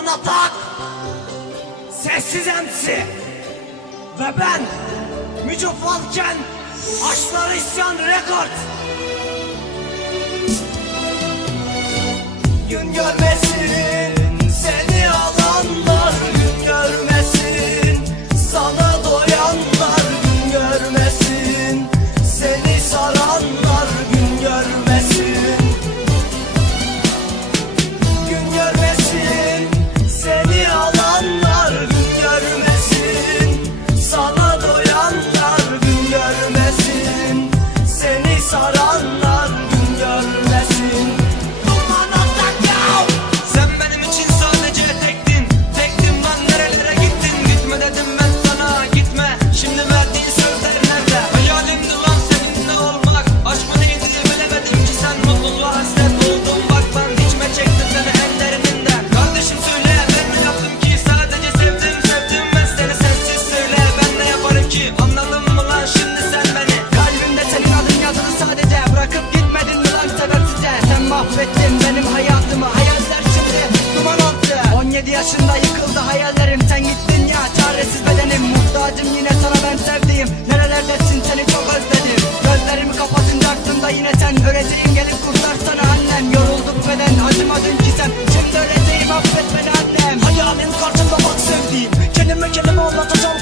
Duman atak Sessiz MC Ve ben Müco Falken Aşklar İsyan Rekord Gün görmesin mahvettin benim hayatımı Hayaller şimdi duman attı. 17 yaşında yıkıldı hayallerim Sen gittin ya. Çaresiz bedenim Muhtacım yine sana ben sevdiğim. Nerelerdesin seni çok özledim. Gözlerimi kapatınca aklımda yine sen. Öleceğim gelip kurtarsana annem. Yoruldu beden acımadın ki sen. Şimdi öleceğim affet beni annem. Hayalin karşımda bak sevdiğim. Kelime kelime anlatacağım